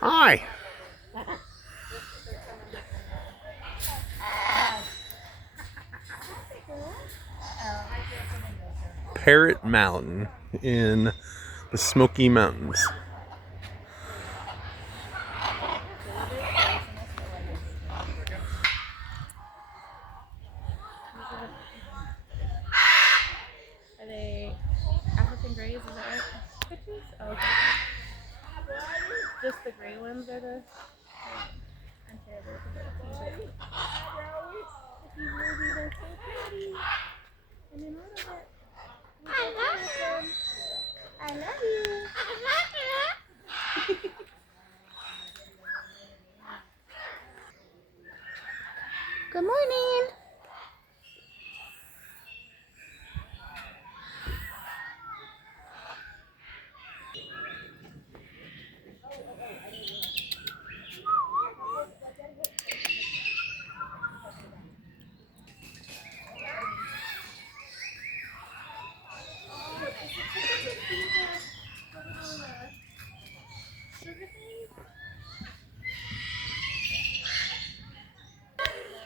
Hi. Parrot Mountain in the Smoky Mountains. Are they African greys? Is that right? Bitches? Oh, okay. Just the gray ones are the. I'm terrible with the birds. If you really, they're so pretty. And then what is it? I love them. I love you. Good morning.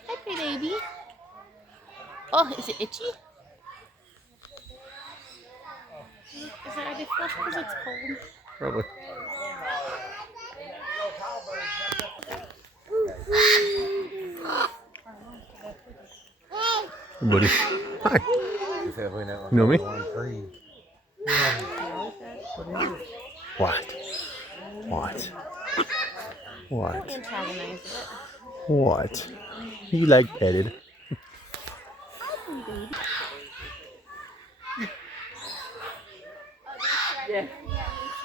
Happy baby. Oh, is it itchy? Is it I get flushed because it's cold? Probably. Hey, buddy. Hi. You know me? What? What? What? Don't antagonize it. What? You like petted? Yeah.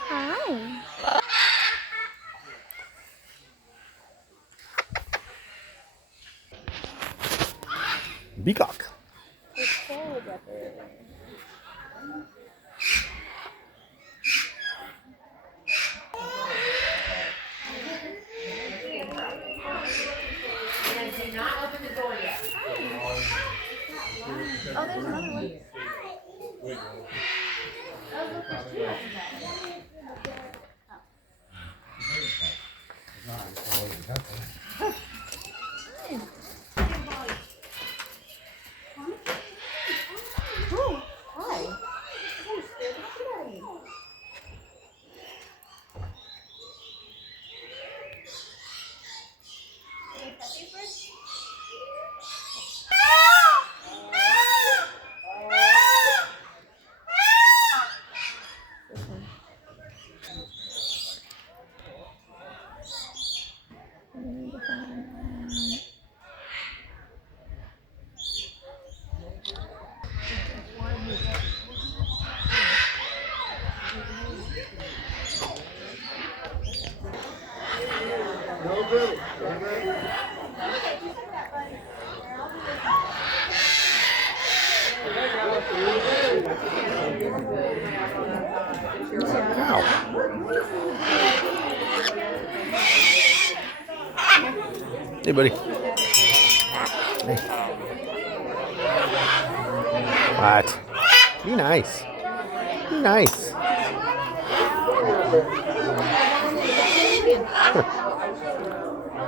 Hi. Peacock. It's cold up there. Oh, there's another one. Ow. Hey, buddy. Hey. What? Be nice. Be nice.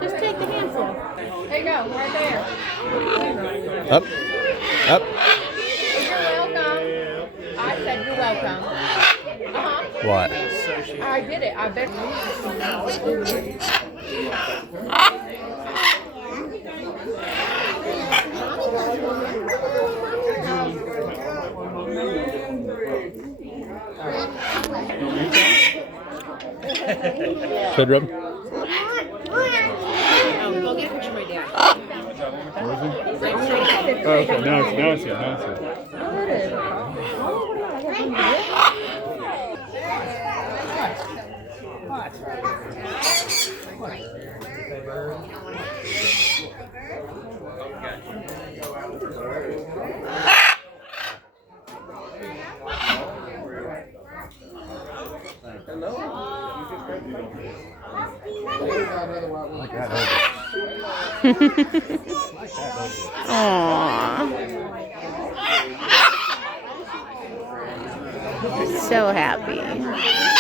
Just take the handful. There you go, right there. Up. Up. You're welcome. I said you're welcome. What? I did it. I bet Should rub? Go get a picture right there. Oh, okay. Now it's here. Aww. So happy.